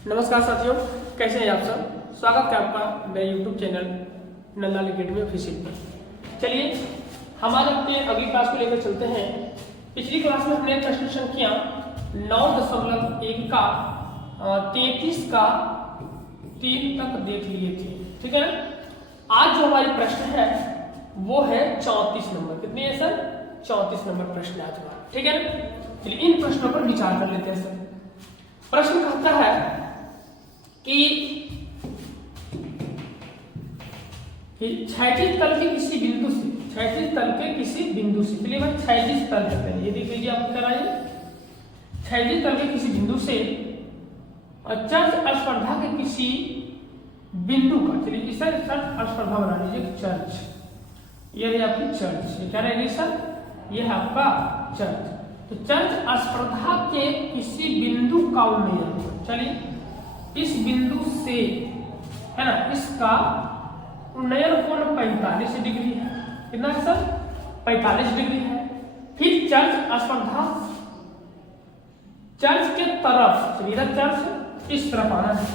नमस्कार साथियों, कैसे हैं आप सब। स्वागत है आपका मेरे YouTube channel Nanda academy official पर। चलिए हम आज अपने अगली क्लास को लेकर चलते हैं। पिछली क्लास में हमने प्रश्न संख्या 9.1 का 33 का 3 तक देख लिए थे, ठीक है ना। आज जो हमारी प्रश्न है वो है 34 नंबर। कितनी है सर? 34 नंबर प्रश्न आज हमारा, ठीक है ना। चलिए इन प्रश्नों पर विचार कर लेते हैं सर। प्रश्न कहता है कि क्षैतिज तल के किसी बिंदु से, क्षैतिज तल के किसी बिंदु से, चलिए भाई क्षैतिज तल कहते हैं, ये देख लीजिए आपको कराइए। क्षैतिज तल के किसी बिंदु से चर्च स्पर्धा के किसी बिंदु का, चलिए इस चर्च स्पर्धा बना लीजिए। चर्च, ये है आपकी चर्च, ये क्या रहेगी सर? ये है आपका चर्च। तो चर्च स्पर्धा के किसी बिंदु का उन्नयन, चलिए इस बिंदु से, है ना, इसका उन्नयन कोण 45 डिग्री है। कितना है सर? 45 डिग्री है। फिर चर्च स्पर्धा चर्च के तरफ, चलिए चर्च इस तरफ आना है,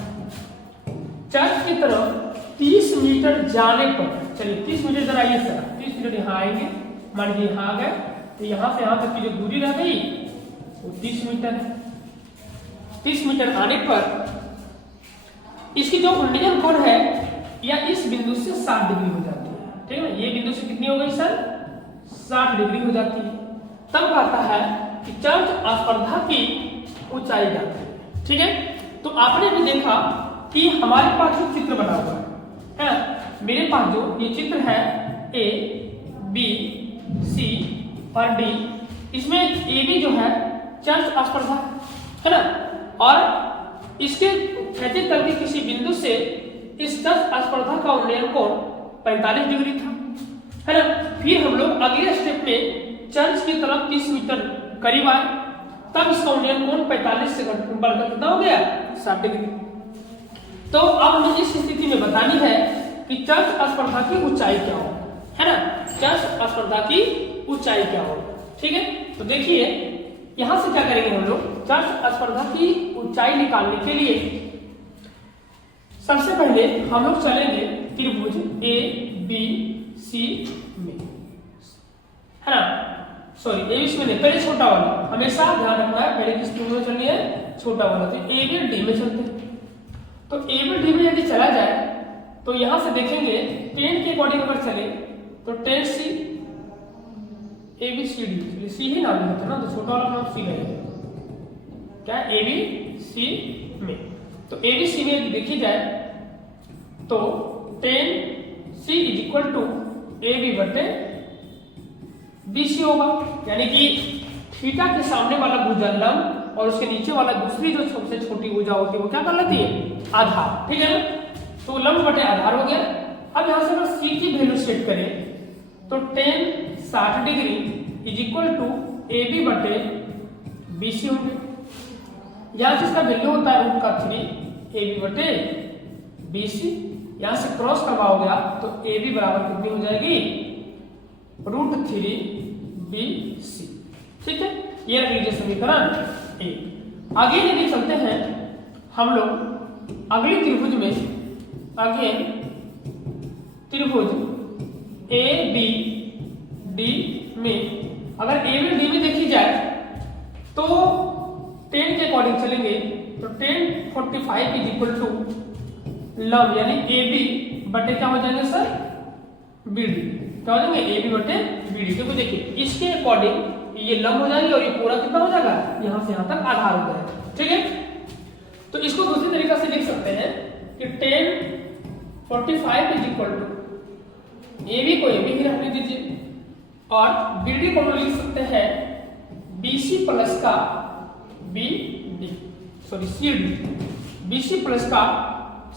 चर्च की तरफ 30 मीटर जाने पर, चलिए 30 मीटर इधर आइए सर, 30 मीटर यहाँ आएंगे, मान लीजिए यहाँ आ गए, तो यहाँ से यहाँ तक की जो दूरी रह गई वो 30 मीटर है। 30 मीटर आने पर इसकी जो उन्नयन कोण है या इस बिंदु से 60 डिग्री हो जाती है, ठीक है ना। ये बिंदु से कितनी हो गई सर? 60 डिग्री हो जाती है। तब आता है कि चर्च स्पर्धा की ऊंचाई जाती है, ठीक है। तो आपने भी देखा कि हमारे पास जो चित्र बना हुआ है ना, मेरे पास जो ये चित्र है ए बी सी और डी, इसमें ए बी जो है चर्च स्पर्धा है ना, और इसके क्षैतिज तल के किसी बिंदु से इस चर्च स्पर्धा का उन्नयन कोण 45 डिग्री था, है ना। फिर हम लोग अगले स्टेप में चर्च की तरफ 30 मीटर करीब आए, तब इसका उन्नयन कोण 45 से बढ़कर कितना हो गया? 60 डिग्री। तो अब हमें इस स्थिति में बतानी है कि चर्च स्पर्धा की ऊंचाई क्या हो, है ना, चर्च स्पर्धा की ऊंचाई क्या हो, ठीक है। तो देखिए यहां से क्या करेंगे हम लोग, चर्च स्पर्धा की ऊंचाई निकालने के लिए सबसे पहले हम लोग चलेंगे त्रिभुज ए बी सी में, है ना। सॉरी ए बी सी में नहीं, पहले छोटा वाला, हमेशा ध्यान रखना है पहले किस त्रिभुज में चलनी है? छोटा वाला। तो ए बी डी में चलते हैं। तो ए बी डी में यदि चला जाए तो यहां से देखेंगे 10 के अकॉर्डिंग अगर चले तो 10 सी ए बी सी डी, सी ही नाम लेते ना, तो छोटा वाला नाम सी लेंगे, क्या ए बी सी में। तो ए बी सी में देखी जाए तो 10 C is equal to A B बटे बी सी होगा, यानी कि थीटा के सामने वाला भुजा लंब और उसके नीचे वाला दूसरी जो सबसे छोटी भुजा होती है वो क्या कर लेती है? आधार, ठीक है ना। तो लंब बटे आधार हो गया। अब यहां से अगर सी की वैल्यू सेट करें तो 10 60 degree is equal to A B बटे बी सी होंगे। यहां से इसका वैल्यू होता है √3 ए बी बटे बी सी। यहां से क्रॉस करवाओगे आप तो ए बी बराबर कितनी हो जाएगी? √3 बी सी, ठीक है। ये रख लीजिए समीकरण ए। आगे यदि चलते हैं हम लोग अगली त्रिभुज में, आगे त्रिभुज ए बी डी में, अगर ए बी डी में देखी जाए तो 10 के अकॉर्डिंग चलेंगे तो 10 45 इज इक्वल टू लंब, यानी ए बी बटे क्या हो जाएंगे सर? B D. क्या हो जाएंगे? ए बी बटे बी डी। देखो देखिए इसके अकॉर्डिंग ये लंब हो जाएंगे और ये पूरा कितना हो जाएगा? यहां से यहां तक आधार हो जाएगा, ठीक है। तो इसको दूसरी तरीका से लिख सकते हैं कि 10 45 is equal to A B को ए बी ही रखने दीजिए और बी डी को हम लिख सकते हैं बी सी प्लस का B D, sorry C D, B C plus का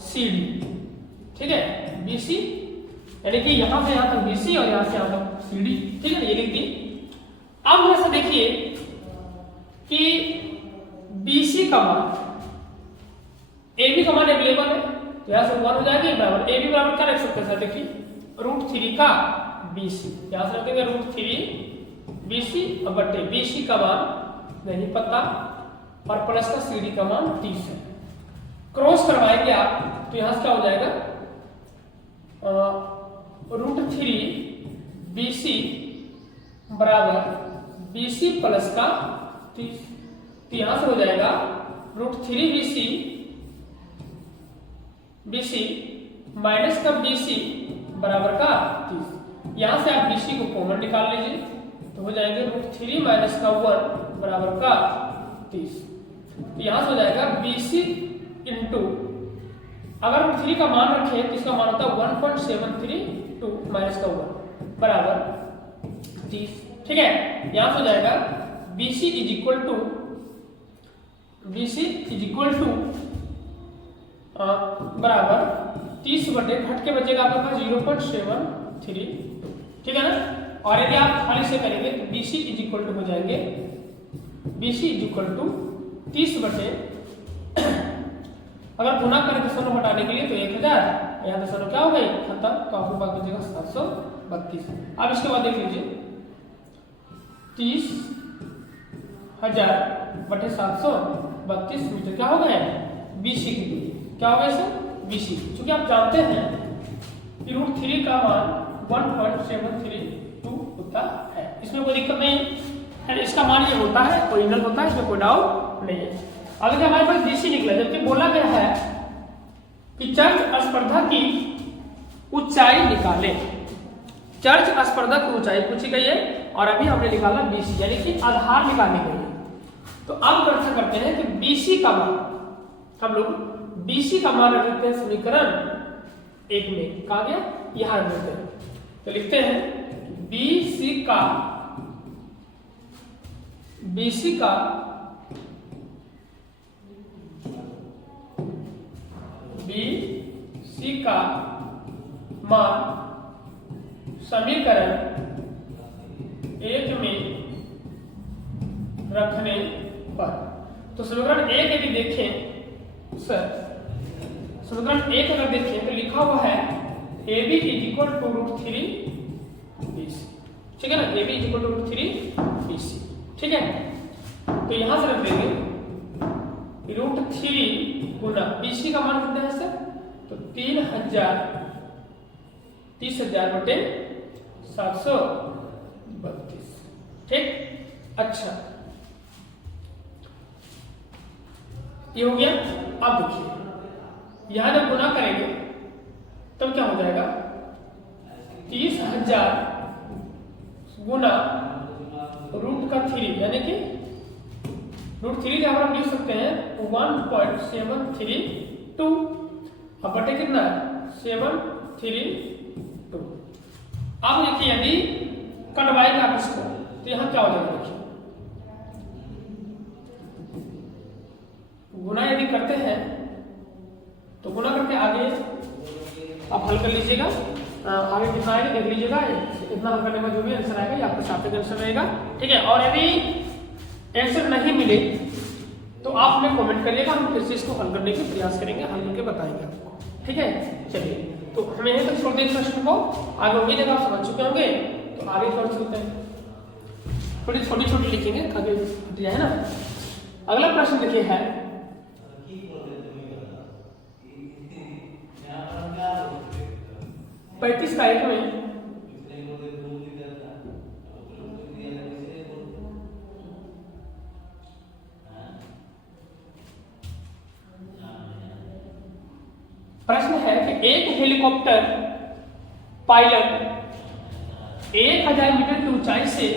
सी डी, ठीक है। बी सी यानी कि यहां से यहां तक बी सी और यहां से यहां तक सी डी, ठीक है। ये लिख दी। अब यहां से देखिए कि बी सी का मान, ए बी का मान अवेलेबल है तो यहां से 1 हो जाएगा बराबर, ए बी बराबर क्या रख सकते हैं सर? देखिए √3 का बी सी, यहां से रखेंगे √3 बी सी और बटे बी सी का मान नहीं पता और प्लस का सी डी का मान 30 है। क्रॉस करवाएंगे आप तो यहां से क्या हो जाएगा √3 BC बराबर BC प्लस का 30। तो यहां से हो जाएगा √3 BC माइनस का BC बराबर का 30। यहां से आप BC को कॉमन निकाल लीजिए तो हो जाएंगे √3 माइनस का 1 बराबर का 30। तो यहां से हो जाएगा BC इंटू, अगर हम 3 का मान रखें तो इसका मान होता है 1.732 माइनस का 1 बराबर 30। ठीक है, यहां से हो जाएगा BC इज इक्वल टू बराबर 30 बटे घट के बचेगा आपके पास 0.732। ठीक है ना, और यदि आप खाली से करेंगे तो BC इज इक्वल टू हो जाएंगे BC इज इक्वल टू 30 बटे, अगर गुना करें दशमलव हटाने के लिए तो 1000, यहाँ दशमलव क्या हो गई खत्म, तो आपको पास बचेगा 732। अब इसके बाद देख लीजिए 30,000 बटे 732 मीटर क्या हो गया BC की दूरी, क्या हो गया सर BC। क्योंकि आप जानते हैं कि √3 का मान 1.732 होता है, इसमें कोई दिक्कत नहीं है, इसका मान ये होता है, ओरिजिनल होता है, इसमें कोई डाउट नहीं है। अगर हमारे पास BC निकला, जबकि बोला गया है कि चर्च स्पर्धा की ऊंचाई निकालें, चर्च स्पर्धा की ऊंचाई पूछी गई है और अभी हमने निकाला BC यानी कि आधार निकालने के लिए। तो अब चर्चा करते हैं कि BC का मान, हम लोग BC का मान रख लेते हैं समीकरण 1 में, कहा गया यहां रख लेते हैं, तो लिखते हैं BC का मान समीकरण 1 में रखने पर, तो समीकरण 1 यदि देखें सर, समीकरण 1 अगर देखें तो लिखा हुआ है AB is equal to √3 BC। ठीक है ना, AB is equal to √3 BC। ठीक है, तो यहां से रख देंगे √3 गुना BC का मान कितना है सर, तो 30,000 बटे 732। ठीक, अच्छा ये हो गया। अब देखिए यहां जब गुना करेंगे तब क्या हो जाएगा 30,000 गुना √3 यानी कि √3 का हम लिख सकते हैं 1.732, अब बटे कितना 732। अब देखिए यदि कटवाएंगे आप इसको तो यहां क्या हो जाएगा, देखिए गुना यदि करते हैं तो गुना करके आगे आप हल कर लीजिएगा, आगे कितना आएगा देख लीजिएगा, इतना हल करने में जो भी आंसर आएगा ये आपके साथ आंसर रहेगा। ठीक है, और यदि आंसर नहीं मिले तो आप हमें कमेंट करिएगा, हम फिर से इसको हल करने के प्रयास करेंगे, हल करके बताएंगे आपको। ठीक है, चलिए तो हमें यहीं तक छोड़ दें प्रश्न को, आगे उम्मीद है आप समझ चुके होंगे, तो आगे छोड़ सकते हैं, थोड़ी छोटी छोटी लिखेंगे आगे दिया है ना। अगला प्रश्न देखिए है 35 तारीख में प्रश्न है कि एक हेलीकॉप्टर पायलट 1000 मीटर की ऊंचाई से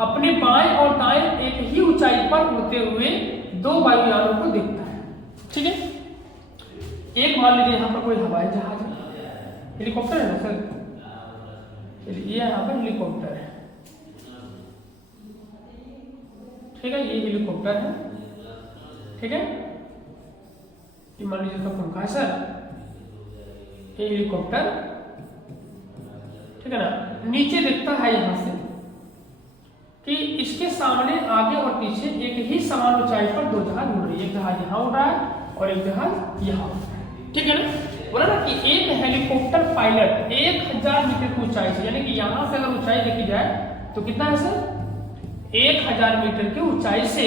अपने बाएं और दाएं एक ही ऊंचाई पर उड़ते हुए 2 वायुयानों को देखता है। ठीक है, एक मान लीजिए यहां पर कोई हवाई जहाज है, हेलीकॉप्टर है ना सर, ये यहां पर हेलीकॉप्टर है। ठीक है, ये हेलीकॉप्टर है। ठीक है, ये मान लीजिए इसका पंखा है सर, ये हेलीकॉप्टर। ठीक है ना, नीचे दिखता है यहां से कि इसके सामने आगे और पीछे एक ही समान ऊंचाई पर 2 जहाज उड़ रही है, एक जहाज यहां उड़ रहा है और एक जहाज यहां उड़ रहा है। ठीक है ना, बोला ना कि एक हेलीकॉप्टर पायलट 1000 मीटर की ऊंचाई से, यानी कि यहां से अगर ऊंचाई देखी जाए तो कितना है सर 1000 मीटर की ऊंचाई से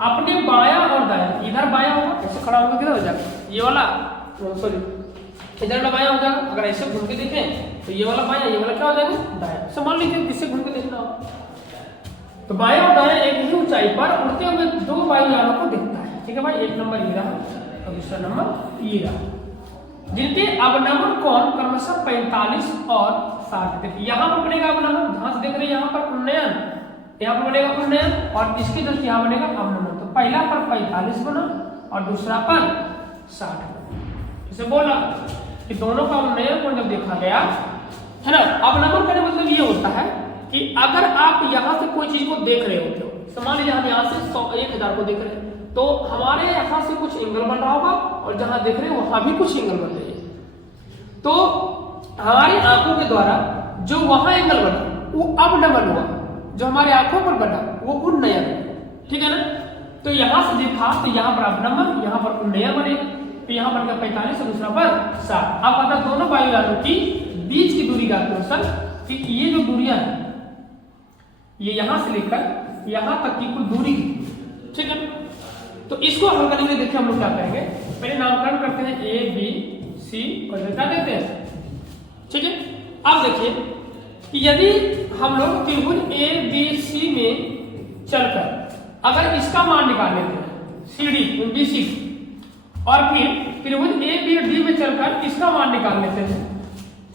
अपने बायां और दायां, इधर बायां होगा ऐसे खड़ा होगा किधर हो जाएगा ये वाला, सॉरी इधर वाला बायां हो जाएगा। अगर ऐसे घूम के देखें तो ये वाला बायां, ये वाला क्या हो जाएगा दायां। तो मान लीजिए किससे घूम के देखना हो तो बायां और दायां एक ही ऊंचाई पर उड़ते हुए दो वायुयानों को दिखता है। ठीक है भाई, एक नंबर ये रहा और दूसरा नंबर ये रहा, जिनके अवनमन कोण क्रमशः 45 और 60। देखिए यहाँ पर बनेगा अवनमन, जहां से देख रहे हैं यहाँ पर उन्नयन, यहाँ पर बनेगा उन्नयन और इसके जस्ट यहाँ बनेगा अवनमन। तो पहला पर 45 बना और दूसरा पर 60 बना। इसे बोला कि दोनों का उन्नयन को जब देखा गया है ना, अवनमन करने मतलब ये होता है कि अगर आप यहाँ से कोई चीज को देख रहे होते हो, मान लीजिए हम यहाँ से 1000 को देख रहे हैं तो हमारे यहाँ से कुछ एंगल बन रहा होगा और जहां देख रहे हैं वहां भी कुछ एंगल बन रही है। तो हमारी आंखों के द्वारा जो वहां एंगल बना वो अवनमन हुआ, जो हमारे आंखों पर बना वो उन्नयन। ठीक है ना, तो यहां से देखा तो यहाँ पर अवनमन, यहाँ पर उन्नयन बनेगा। तो यहाँ बन गया 45 और दूसरा पर 60। अब अगर दोनों वायुयानों की बीच की दूरी का अनुसार कि ये जो दूरियां है ये यहां से लेकर यहां तक की कुल दूरी, ठीक है। तो इसको हल करने के लिए देखिए हम लोग क्या करेंगे, पहले नामकरण करते हैं ए बी सी और क्या देते हैं, ठीक है। अब देखिए कि यदि हम लोग त्रिभुज ए बी सी में चलकर अगर इसका मान निकाल लेते हैं सी डी बी सी और फिर त्रिभुज ए बी डी में चलकर इसका मान निकाल लेते हैं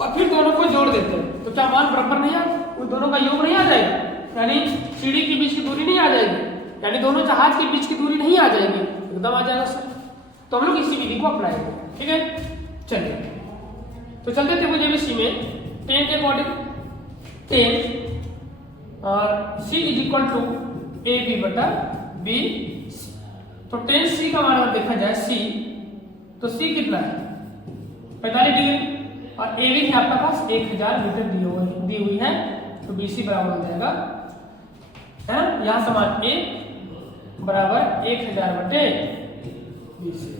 और फिर दोनों को जोड़ देते हैं तो क्या मान बराबर नहीं आएगा, उन दोनों का योग नहीं आ जाएगा, यानी सीढ़ी के बीच की दूरी नहीं आ जाएगी, यानी दोनों जहाज के बीच की दूरी नहीं आ जाएगी, एकदम आ जाएगा सर। तो हम लोग इसी विधि को अप्लाई करेंगे, ठीक है। चलिए तो चलते थे मुझे सी में 10 के अकॉर्डिंग 10 और C is equal to A B बटा बी। तो 10 सी का मान अगर देखा जाए सी तो सी कितना है 45 डिग्री और ए बी आपका पास 1000 मीटर दी हुई है। तो बी सी बराबर हो जाएगा है यहाँ समान ए बराबर 1000 बटे बी सी।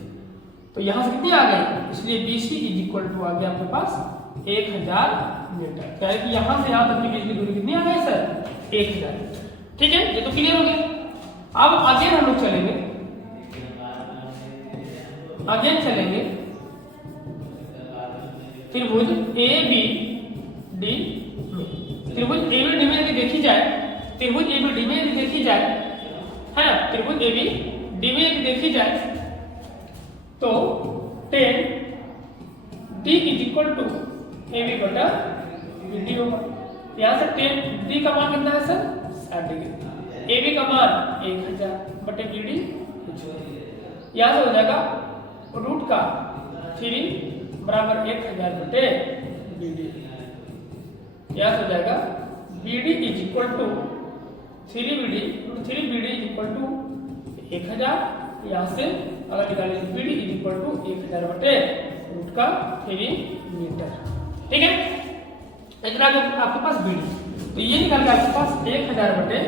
तो यहां से कितनी आ गई, इसलिए B C is equal to आ गया आपके पास 1000 मीटर। क्या है कि यहां से यहां तक की बीच की दूरी कितनी आ गई सर 1000 मीटर। ठीक है, ये तो क्लियर हो गया। अब अगेन हम लोग चलेंगे, अगेन चलेंगे त्रिभुज ए बी डी में। त्रिभुज ए बी डी में यदि देखी जाए, त्रिभुज ए बी डी में यदि देखी जाए है ना, त्रिभुज ए बी डी में यदि देखी जाए तो 10 D is equal to A B बटा बी डी होगा। यहां से 10 डी का मान कितना है सर 60 डिग्री, ए बी का मान 1000 बटे बी डी। यहां से हो जाएगा रूट का 3 बराबर 1000 बटे बी डी। यहां से हो जाएगा B D is equal to 3 B D, 3 B D is equal to 1000। यहां से अगर निकालें तो B D is equal to 1000 बटे रूट का 3 मीटर। ठीक है, इतना जो आपके पास बी डी, तो ये निकल गया आपके पास 1000 बटे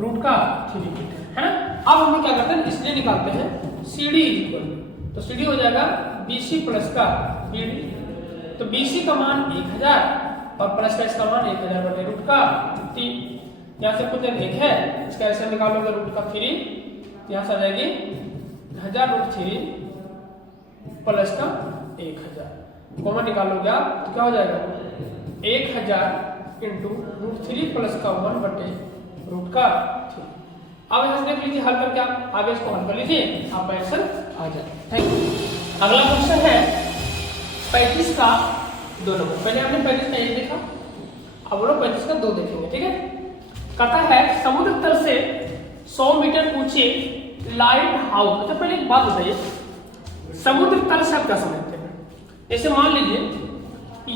रूट का 3 मीटर, है ना। अब हम लोग क्या करते हैं, इसलिए निकालते हैं सी डी इज इक्वल, तो सी डी हो जाएगा बी सी प्लस का बी डी। तो बी सी का मान 1000 और प्लस का इसका मान 1000 बटे रूट का 3। यहाँ से कुछ एक है, इसका ऐसे निकालोगे रूट का 3, यहाँ से आ जाएगी 1000 रूट 3 प्लस का 1000, कॉमन निकालोगे आप तो क्या हो जाएगा 1000 इंटू रूट 3 प्लस का 1 बटे रूट का 3। अब यहाँ से देख लीजिए हल करके आप आगे इसको हल कर लीजिए, आप आंसर आ जाए। Thank you. अगला क्वेश्चन है 35 का 2 नंबर। पहले हमने 35 का 1 देखा, अब लोग 35 का 2 देखेंगे। ठीक है, कहता है समुद्र तल से 100 मीटर ऊंचे लाइट हाउस। अच्छा पहले एक बात बताइए, समुद्र तल से आप क्या समझते हैं? जैसे मान लीजिए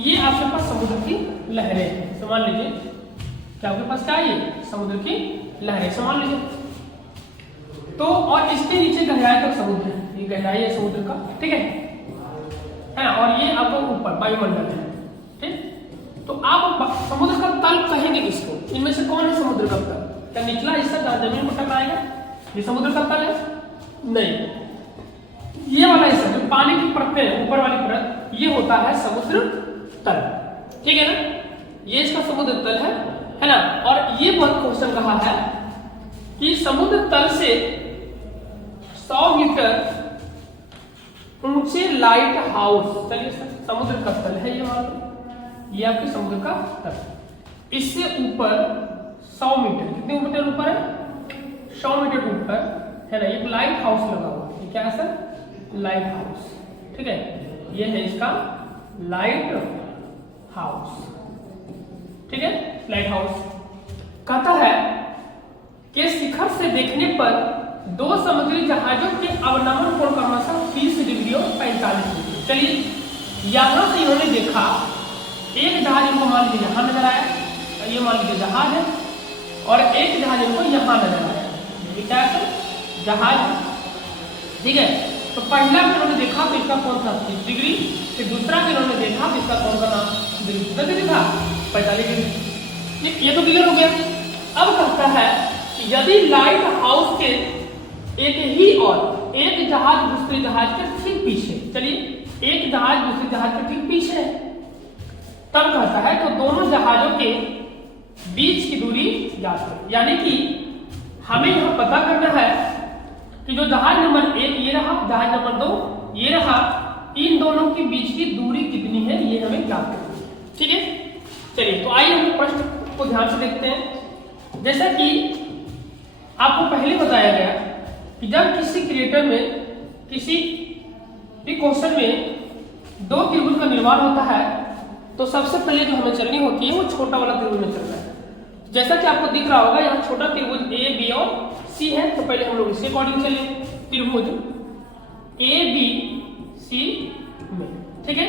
ये आपके पास समुद्र की लहरें हैं, तो मान लीजिए क्या आपके पास क्या है, ये समुद्र की लहरें से मान लीजिए तो, और इसके नीचे गहराई तक समुद्र है, ये गहराई है समुद्र का, ठीक है ना, और ये आपको ऊपर वायुमंडल है। ठीक, तो आप समुद्र का तल कहेंगे किसको? इनमें से कौन है समुद्र का तल? क्या निचला हिस्सा जमीन को टकराएगा, ये समुद्र का तल है? नहीं, ये वाला हिस्सा जो पानी की परत है, ऊपर वाली परत, ये होता है समुद्र तल। ठीक है ना, ये इसका समुद्र तल है ना। और ये बहुत क्वेश्चन कहा है कि समुद्र तल से 100 मीटर ऊंचे लाइट हाउस, चलिए समुद्र का तल है ये मान लो, ये आपकी समुद्र का तल, इससे ऊपर 100 मीटर, कितने मीटर ऊपर है? 100 मीटर ऊपर है ना, एक लाइट हाउस लगा हुआ है। क्या है सर? लाइट हाउस, ठीक है, ये है इसका लाइट हाउस, ठीक है, लाइट हाउस। कहता है कि शिखर से देखने पर दो समुद्री जहाजों के अवनमन कोण क्रमशः 30 डिग्री और 45 डिग्री। चलिए यहां से इन्होंने देखा, एक जहाज इनको मान लीजिए यहां नजर आया, ये मान लीजिए जहाज है, और एक जहाज इनको यहां नजर आया, क्या है? जहाज, ठीक है। तो पहला भी इन्होंने देखा तो इसका कोण था 30 डिग्री, फिर दूसरा भी इन्होंने देखा तो इसका कोण का नाम डिग्री था 45 डिग्री। ये तो क्लियर हो गया। अब कहता है कि यदि लाइट हाउस के एक ही और एक जहाज दूसरे जहाज के ठीक पीछे, चलिए एक जहाज दूसरे जहाज के ठीक पीछे है, तब कहता है तो दोनों जहाजों के बीच की दूरी ज्ञात करें। यानी कि हमें यहां पता करना है कि जो जहाज नंबर 1 ये रहा, जहाज नंबर 2 ये रहा, इन दोनों के बीच की दूरी कितनी है ये हमें ज्ञात करना है, ठीक है। चलिए तो आइए हम प्रश्न को ध्यान से देखते हैं। जैसा कि आपको पहले बताया गया कि जब किसी क्रिएटर में किसी भी क्वेश्चन में दो त्रिभुज का निर्माण होता है तो सबसे पहले जो हमें चलनी होती है वो छोटा वाला त्रिभुज में चलना है। जैसा कि आपको दिख रहा होगा यहाँ छोटा त्रिभुज ए बी और सी है, तो पहले हम लोग इसके अकॉर्डिंग चले त्रिभुज ए बी सी में, ठीक है।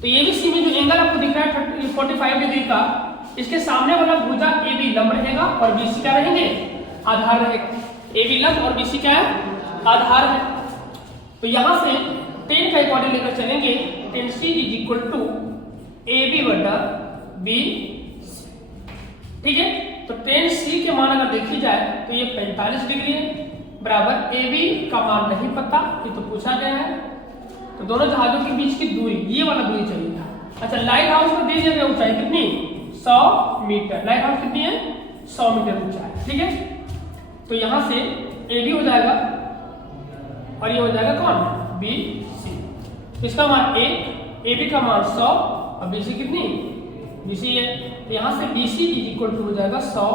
तो ए बी सी में जो एंगल आपको दिख रहा है 45 डिग्री का, इसके सामने वाला भुजा ए बी लंब रहेगा और बी सी क्या रहेंगे? आधार रहेगा। ए बी लंब और बी सी क्या है? आधार है। तो यहां से 10 का अकॉर्डिंग लेकर चलेंगे, 10C is equal to A B बटा बी, ठीक है। तो 10C के मान अगर देखी जाए तो ये 45 डिग्री है, बराबर ए बी का मान नहीं पता, ये तो पूछा गया है। तो दोनों जहाजों के बीच की दूरी, ये वाला दूरी चाहिए था। अच्छा, लाइट हाउस में दी गई ऊंचाई कितनी? 100 मीटर। लाइट हाउस कितनी है? 100 मीटर ऊंचाई, ठीक है। तो यहां से ए बी हो जाएगा और ये हो जाएगा कौन? B C. इसका मान 1, ए बी का मान 100 और बी सी कितनी? बी सी है। तो यहां से B C is equal to हो जाएगा 100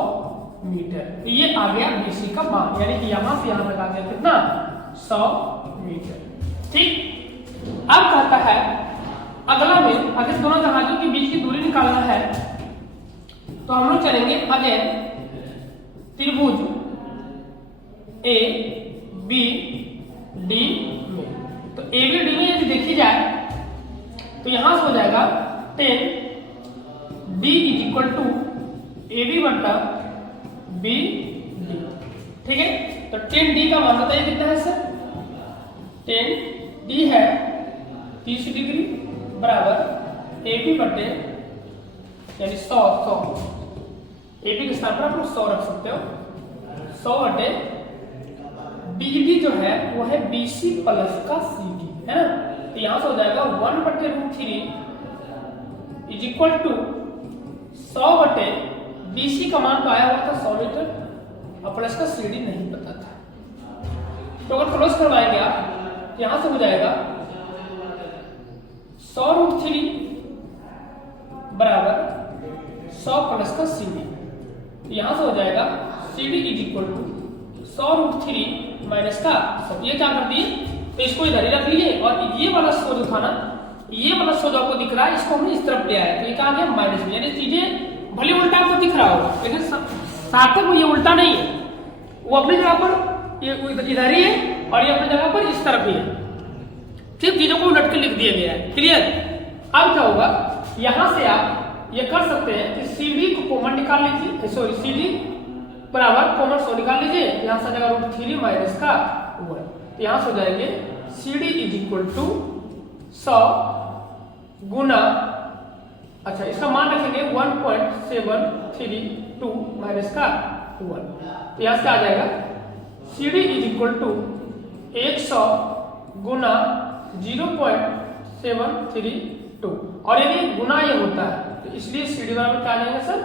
मीटर। तो ये आ गया बी सी का मान, यानी कि यहां से यहां तक आ गया कितना? 100 मीटर, ठीक। अब कहता है अगला में, अगर दोनों जहाजों के बीच की दूरी निकालना है तो हम लोग चलेंगे अगेन त्रिभुज ए बी डी में। तो ए बी डी में यदि देखी जाए तो यहां से हो जाएगा 10 D is equal to A B बटा बी डी, ठीक है। तो 10 डी का मान बताइए कितना है सर? 10 डी है 30 डिग्री बराबर ए बी बटे यानी 100 ए बी के स्थान पर आप लोग 100 रख सकते हो, 100 बटे बी डी जो है वो है बी सी प्लस का सी डी, है ना। तो यहां से हो जाएगा 1/√3 इज इक्वल टू 100 बटे बी सी का मान तो आया हुआ था 100 मीटर और प्लस का सी डी नहीं पता था। तो अगर क्लोज करवाएंगे आप यहां से हो जाएगा 100√3 बराबर 100 प्लस का सी डी। यहां से हो जाएगा C D is equal to 100√3 minus का 100। ये क्या कर दिए? तो इसको इधर ही रख लिए और ये वाला 100 जो था ना, ये वाला 100 जो आपको दिख रहा है इसको हमने इस तरफ ले आया, तो ये क्या आ गया? माइनस में। यानी चीजें भले उल्टा आपको दिख रहा होगा लेकिन सार्थक में ये उल्टा नहीं है, वो अपनी जगह पर ये इधर ही है और ये अपनी जगह पर इस तरफ ही है, ठीक। चीजों को उलट के लिख दिया गया है, क्लियर। अब क्या होगा, यहां से आप ये कर सकते हैं कि सी डी को कॉमन निकाल लीजिए, सॉरी सी डी बराबर कॉमन 100 निकाल लीजिए, यहां से जाएगा √3 माइनस का 1। तो यहां से हो जाएंगे C D is equal to 100 गुना, अच्छा इसका मान रखेंगे 1.732 माइनस का 1। तो यहां से आ जाएगा C D is equal to 100 गुना 0.732, और यदि गुना ये होता है तो इसलिए सी डी बराबर क्या आ जाएगा सर?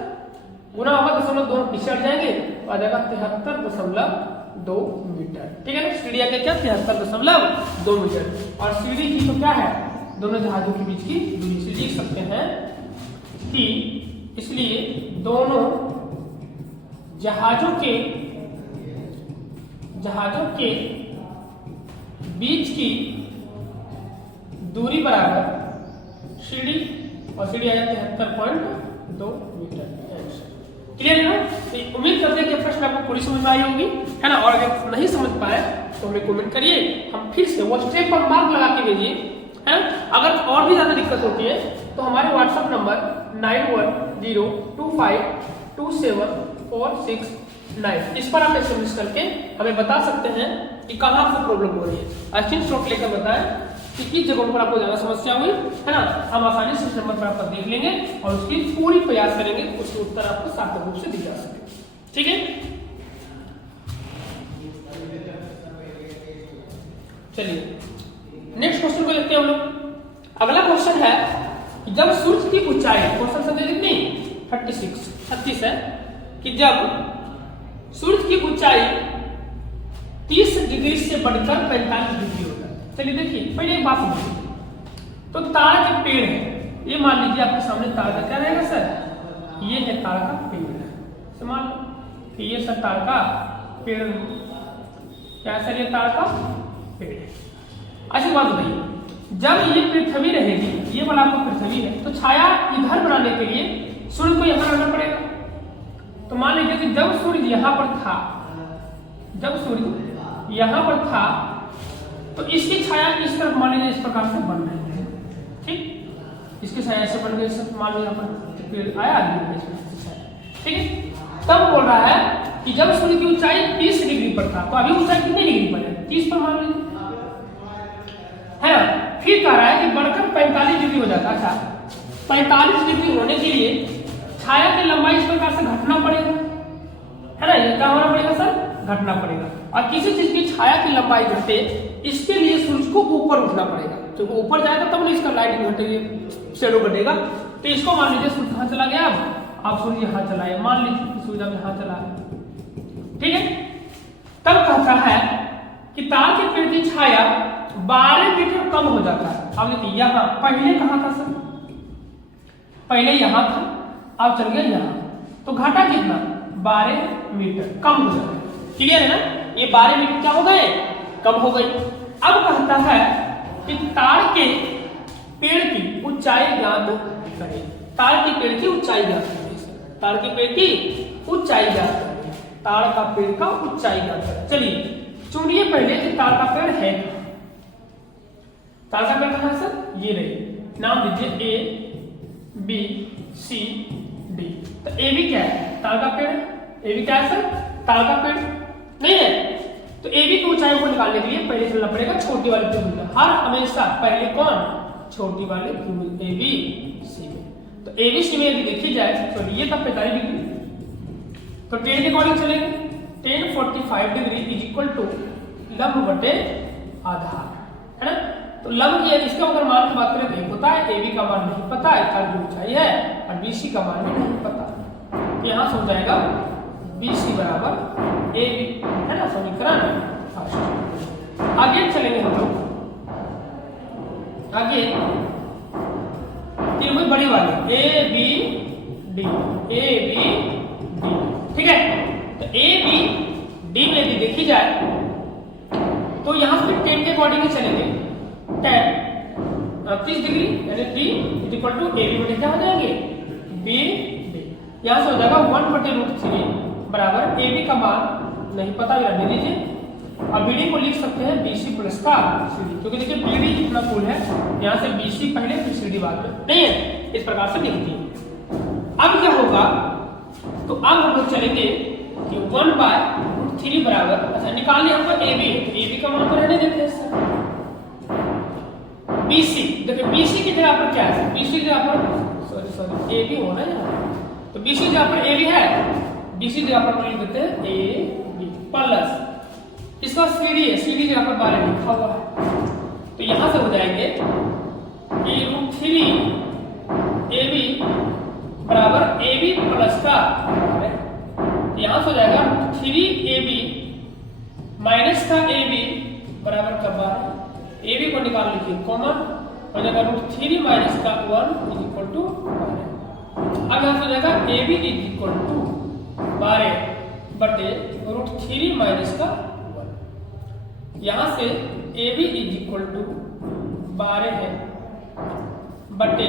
गुना होगा 0.2 पीछे हट जाएंगे तो आ जाएगा 73.5 2 मीटर। ठीक है ना, सीढ़ी आगे क्या 73.2 मीटर और सीढ़ी की तो क्या है दोनों जहाजों के बीच की दूरी से लिख सकते हैं कि इसलिए दोनों जहाजों के बीच की दूरी बराबर सीढ़ी और सीढ़ी आ जाती है 73.2 मीटर। क्लियर है ना? तो उम्मीद करते हैं कि प्रश्न आपको पूरी समझ में आई होगी, है ना। और अगर नहीं समझ पाए तो हमें कमेंट करिए, हम फिर से वो स्टेप पर मार्क लगा के भेजिए, है ना। अगर और भी ज्यादा दिक्कत होती है तो हमारे व्हाट्सएप नंबर 9102252746 इस पर आप एसएमएस करके हमें बता सकते हैं कि कहाँ आपको प्रॉब्लम हो रही है। स्क्रीनशॉट लेकर बताएं कि किस जगहों पर आपको ज्यादा समस्या हुई, है ना। हम आसानी से इस नंबर पर आपका देख लेंगे और उसकी पूरी प्रयास करेंगे उसके उत्तर आपको सार्थक रूप से दी जा सके। ठीक है, चलिए नेक्स्ट क्वेश्चन को देखते हैं हम लोग। अगला क्वेश्चन है कि जब सूर्य की ऊंचाई, क्वेश्चन संख्या कितनी 36 है कि जब सूर्य की ऊंचाई 30 डिग्री से बढ़कर 45 डिग्री हो जाए। चलिए देखिए पहले एक बात समझिए, तो ताड़ के पेड़ है, ये मान लीजिए आपके सामने ताड़ का क्या रहेगा सर, ये है ताड़ का पेड़, मान लो कि ये सर ताड़ का पेड़, क्या सर ये ताड़ का पेड़ है। अच्छी बात बताइए, जब ये पृथ्वी रहेगी, ये वाला आपको पृथ्वी है, तो छाया इधर बनाने के लिए सूर्य को यहां रखना पड़ेगा। तो मान लीजिए कि जब सूर्य यहां पर था, जब सूर्य यहां पर था तो इसकी छाया इस तरफ मान लीजिए इस प्रकार से बन रही है, ठीक, इसकी छाया ऐसे बन गई, मान लो यहाँ पर पेड़ आया, ठीक है। तब बोल रहा है कि जब सूर्य की ऊंचाई 30 डिग्री पर था, तो अभी ऊंचाई कितनी डिग्री पर है, 30 पर मान लीजिए, है ना। फिर कह रहा है कि बढ़कर 45 डिग्री हो जाता था। 45 डिग्री होने के लिए छाया की लंबाई इस प्रकार से घटना पड़ेगा, है ना। ये क्या होना पड़ेगा सर, घटना पड़ेगा। और किसी चीज की छाया की लंबाई घटे, इसके लिए सूर्य को ऊपर उठना पड़ेगा, क्योंकि ऊपर जाएगा तब ना इसका लाइटिंग घटेगी, शेडो घटेगा। तो इसको मान लीजिए सूर्य कहां चला गया, अब आप सूर्य यहां चलाए, मान लीजिए सूर्य यहां चला है, ठीक है। तब कहता है कि ताड़ के पेड़ की छाया 12 मीटर कम हो जाता है। अब देखिए यहां पहले कहां था सर, पहले यहां था, अब चल गया यहां, तो घटा कितना 12 मीटर कम हो जाता है। क्लियर है ना, ये 12 मीटर क्या हो गए, कम हो गई। अब कहता है कि ताड़ के पेड़ की ऊंचाई ज्ञात करें, ताड़ के पेड़ की ऊंचाई ज्ञात करें, ताड़ के पेड़ की ऊंचाई ज्ञात करें, ताड़ का पेड़ का ऊंचाई ज्ञात करें। चलिए चुनिए पहले कि ताड़ का पेड़ है, ताड़ का पेड़ कहां है सर, ये रही, नाम दीजिए ए बी सी डी। तो ए बी क्या है, ताड़ का पेड़, ए बी क्या है सर, ताड़ का पेड़ नहीं है। तो ए बी की ऊंचाई को निकालने के लिए पहले चलना पड़ेगा छोटी वाली त्रिभुज, हर हमेशा पहले कौन, छोटी वाली त्रिभुज ए बी सी में। तो ए बी सी में यदि देखी जाए तो ये तब 45 डिग्री, तो 10 के अकॉर्डिंग चलेंगे, 10 45 डिग्री इज इक्वल टू लंब बटे आधार, है ना। तो लंब की इसका अगर मान की बात करें तो होता है, ए बी का मान नहीं पता है, ताड़ की ऊंचाई है, और बी सी का मान भी नहीं पता, यहां से हो जाएगा बी सी बराबर ए बी, है ना, समीकरण फर्स्ट। आगे चलेंगे हम लोग, आगे त्रिभुज बड़ी वाली A B D, A B D, ठीक है। तो ए बी डी में यदि देखी जाए तो यहां से 10 के अकॉर्डिंग चलेंगे, 30 डिग्री यानी D is equal to A B बटे क्या हो जाएंगे, बी डी, यहां से हो जाएगा 1/√3 बराबर ए बी का मान नहीं पता, रहने दीजिए। अब बी डी को लिख सकते हैं बी सी प्लस का सी डी, क्योंकि देखिए बी डी कितना कुल है, यहाँ से बी सी पहले फिर सी डी बाद में, नहीं है, इस प्रकार से लिखती है। अब क्या होगा, तो अब हम लोग चलेंगे कि 1/√3 बराबर, अच्छा निकालने हमको ए बी, ए बी का मान तो रहने देते हैं सर, बी सी, देखिए बी सी की जगह पर क्या है, बी सी की जगह पर सॉरी ए बी होना है, तो बी सी जगह पर ए बी है, बी सी जगह पर लिख देते हैं ए बी प्लस इसका सीडी है, सीडी जगह पर 12 लिखा हुआ है, तो यहां से हो जाएंगे कि √3 ए बी बराबर ए बी प्लस का, यहां से हो जाएगा 3 ए बी माइनस का ए बी बराबर का 12, ए बी को निकाल लीजिए कॉमन, हो जाएगा √3 माइनस का 1 इज इक्वल टू 12। अब यहाँ से हो जाएगा A B is equal to 12 बटे √3 माइनस का 1। यहाँ से A B is equal to 12 है बटे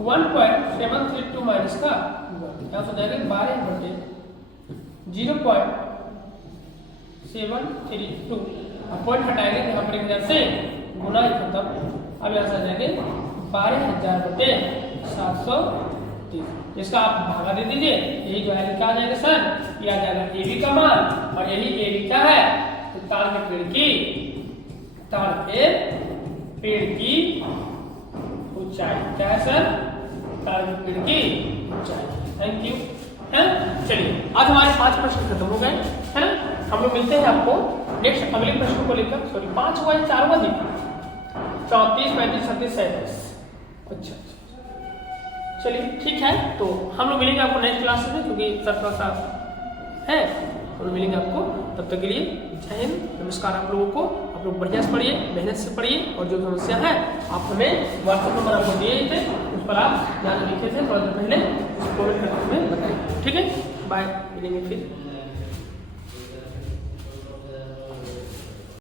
1.732 माइनस का 1, यहाँ से जाएगा 12 बटे 0.732। अब पॉइंट हटाएंगे यहाँ पर 1000 से गुना ही खत्म। अब यहाँ से आ जाएंगे 12,000 बटे 730, इसका आप भागा दे दीजिए, यही जो है क्या आ जाएगा सर, ये आ जाएगा ए बी का मान, और यही ए बी क्या है, तो ताड़ के पेड़ की ऊंचाई क्या है सर, ताड़ के पेड़ की ऊंचाई। थैंक यू है। चलिए आज हमारे 5 प्रश्न खत्म हो गए है ना, हम लोग मिलते हैं आपको नेक्स्ट अगले प्रश्न को लेकर। सॉरी 5 हुआ है, 4 हुआ जी, 34, 35, 37, 37। अच्छा चलिए ठीक है, तो हम लोग मिलेंगे आपको नेक्स्ट क्लास में, क्योंकि सर थोड़ा सा है, हम लोग मिलेंगे आपको। तब तक के लिए जय हिंद, नमस्कार आप लोगों को। आप लोग बढ़िया से पढ़िए, मेहनत से पढ़िए, और जो समस्या है आप हमें व्हाट्सएप नंबर आपको दिए थे, उस पर आप यहाँ लिखे थे थोड़ा देर पहले, उस कमेंट करके हमें बताइए। ठीक है, बाय, मिलेंगे फिर।